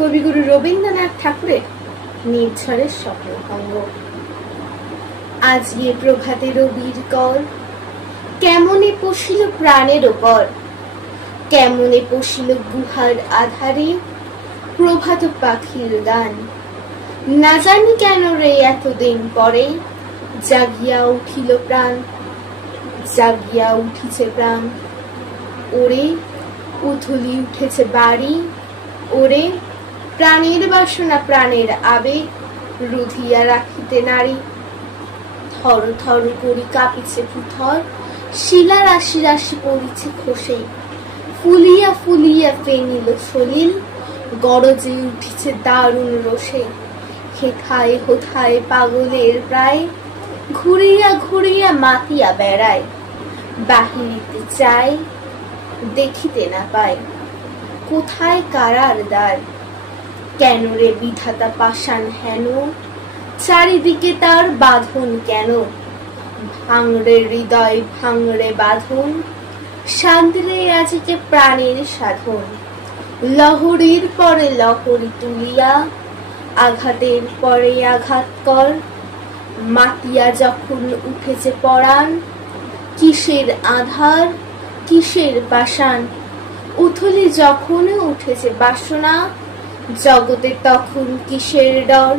কবিগুরু রবীন্দ্রনাথ ঠাকুরের নির্ঝরের স্বপ্নভঙ্গ। আজ গিয়ে প্রভাতে রবির কর, কেমনে পশিল প্রাণের ওপর, কেমনে পশিল গুহার আধারে প্রভাত পাখির গান। না জানি কেন রে এতদিন পরে জাগিয়া উঠিল প্রাণ, জাগিয়া উঠিছে প্রাণ। ওরে উথলি উঠেছে বাড়ি, ওরে প্রাণের বাসনা প্রাণের আবেগ রুধিয়া রাখিতে নারী। থর থর করি কাঁপিছে ভূথর, শিলা রাশি রাশি পড়িছে খসে, ফুলিয়া ফুলিয়া ফেনিল সলিল গরজে উঠিছে দারুণ রোষে। হেথায় হোথায় পাগলের প্রায় ঘুরিয়া ঘুরিয়া মাতিয়া বেড়ায়, বাহিরিতে চায় দেখিতে না পায় কোথায় কারার দ্বার। কেন রে বিধাতা পাষাণ হেন, চারিদিকে তার বাঁধন কেন? ভাঙড়ে হৃদয় ভাঙড়ে বাঁধন, শান্তিরে আজকে প্রাণের সাধন। লহরীর পরে লহরী তুলিয়া আঘাতের পরে আঘাত কর। মাতিয়া যখন উঠেছে পরাণ, কিসের আধার কিসের পাষাণ। উথলি যখন উঠেছে বাসনা, জগতে তখন কিসের ডর।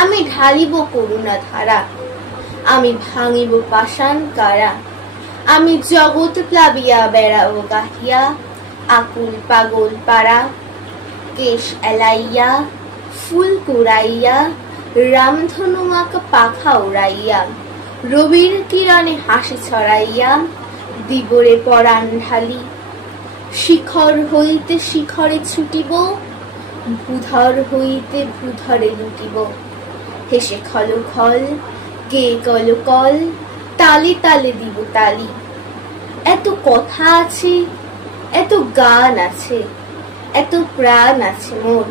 আমি ঢালিব করুণা ধারা, আমি ভাঙিব পাষাণ কারা। আমি জগৎ প্লাবিয়া বেড়াবো গাহিয়া আকুল পাগল পাড়া। কেশ এলাইয়া ফুল কুড়াইয়া রামধনু আঁকা পাখা উড়াইয়া, রবির কিরণে হাসি ছড়াইয়া দিবরে পরাণ ঢালি। শিখর হইতে শিখরে ছুটিব, ভূধর হইতে ভূধরে লুটিব। হেসে খল খল গে কল কল, তালে তালে দিব তালি। এত কথা আছে, এত গান আছে, এত প্রাণ আছে মোর,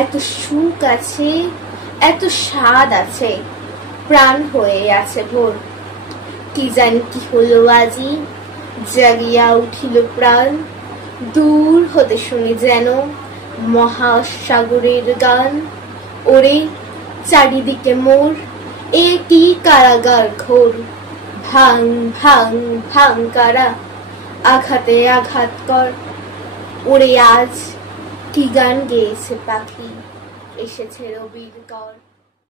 এত সুখ আছে, এত স্বাদ আছে, প্রাণ হয়ে আছে ভোর। কি জানি কি হলো আজি, জাগিয়া উঠিল প্রাণ। দূর হতে শুনি যেন মহাসাগরের গান। ওরে চারিদিকে মোর এ কি কারাগার ঘোর। ভাঙ ভাঙ ভাঙ কারা, আঘাতে আঘাত কর। ওরে আজ কি গান গেয়েছে পাখি, এসেছে রবির কর।